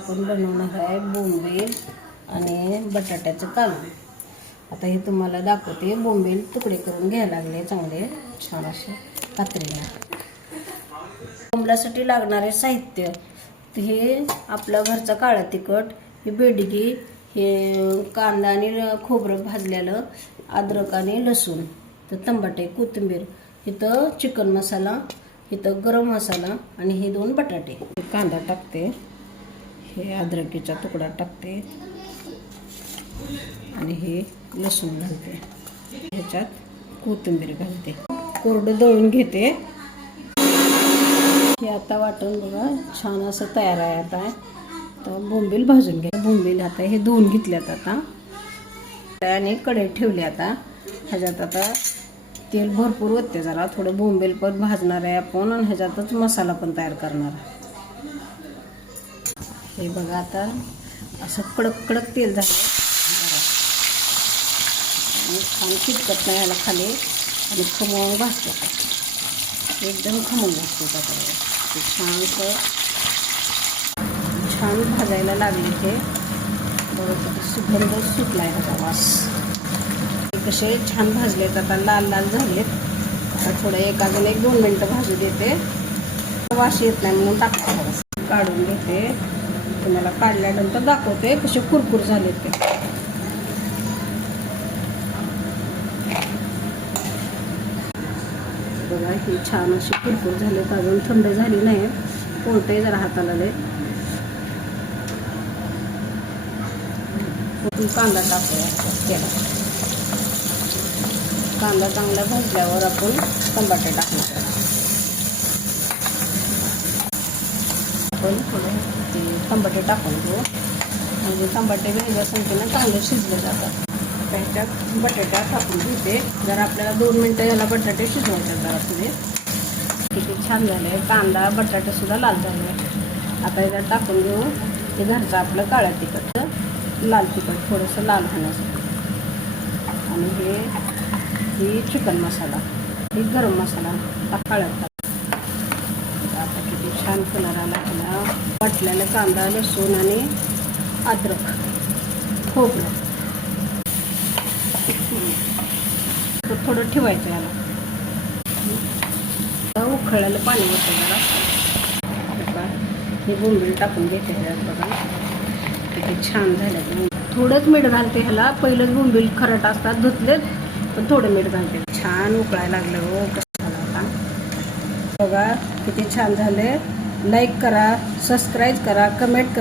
आपण बनवणार आहे बोंबील आणि बटाट्याचं कालवण. आता हे तुम्हाला दाखवते. बोंबील तुकडे करून घ्यायला लागले चांगले छान असे कात्रीने. बोंबलासाठी लागणारे साहित्य हे आपलं घरचं काळं तिखट, ही बेडगी, हे कांदा आणि खोबरं भाजलेलं, अद्रक आणि लसूण, तर टमाटे, कोथिंबीर, इथं चिकन मसाला, इथं गरम मसाला आणि हे 2 बटाटे. कांदा टाकते, हे अद्रकीचा तुकडा टाकते आणि हे लसूण घालते, ह्याच्यात कोथिंबीर घालते, कोरडं दळून घेते. हे आता वाटून बघा छान असं तयार आहे. आता तर बोंबील भाजून घ्या. बोंबील आता हे धुवून घेतल्यात आता आणि कढई ठेवली. आता ह्याच्यात आता तेल भरपूर ओतते. जरा थोडं बोंबील पण भाजणार आहे आपण आणि ह्याच्यातच मसाला पण तयार करणार. हे बघा आता असं कडक कडक तेल झालं आणि छान चिटकत नाही याला खाली आणि खमवून भाजतात. एकदम खमवून भाजतात. आता ते छान भाजायला लागले. हे बरोबर सुगंध सुटला आहे त्याचा वास. कसे छान भाजलेत, आता लाल लाल झालेत. आता थोडं अजून 1-2 मिनटं भाजू देते. वास येत नाही म्हणून टाकते. थोडंसं काढून घेते. तुम्हाला काढल्यानंतर दाखवते कसे कुरकुर झाले ते. बघा ही छान अशी कुरकुर झालेत. अजून थंड झाली नाही, पोळते जरा हाताला लय. कांदा टाकूया तेला. कांदा चांगला भाजल्यावर आपण टमाटे टाकणार. आपण थोडे ते टमाटे टाकून घेऊ म्हणजे टमाटे वेगळ्या संख्येनं चांगले शिजले जातात. त्याच्यात बटाटा टाकून घेते. जरा आपल्याला 2 मिनटं याला बटाटे शिजवायचे. जरा पुढे किती छान झाले. कांदा बटाटे सुद्धा लाल झाले. आता याच्यात टाकून घेऊ हे घरचं आपलं काळं तिखट, लाल तिखट थोडंसं लाल होण्यासाठी, आणि हे चिकन मसाला, हे गरम मसाला हळद. आता किती छान कलर आला त्याला. वाटलेला कांदा, लसूण आणि अद्रक, खोबरं थोडं ठेवायचं याला. उकळलेलं पाणी होतं जरा. हे बोंबील टाकून घेते ह्याच्यात. बघा किती छान झालं. थोडंच मीठ घालते ह्याला. पहिलंच बोंबील खरट असतात धुतलेत, पण थोडं मीठ घालते. छान उकळायला लागलं. हो कसं झालं आता बघा किती छान झाले. लाईक करा, सबस्क्राईब करा, कमेंट करा.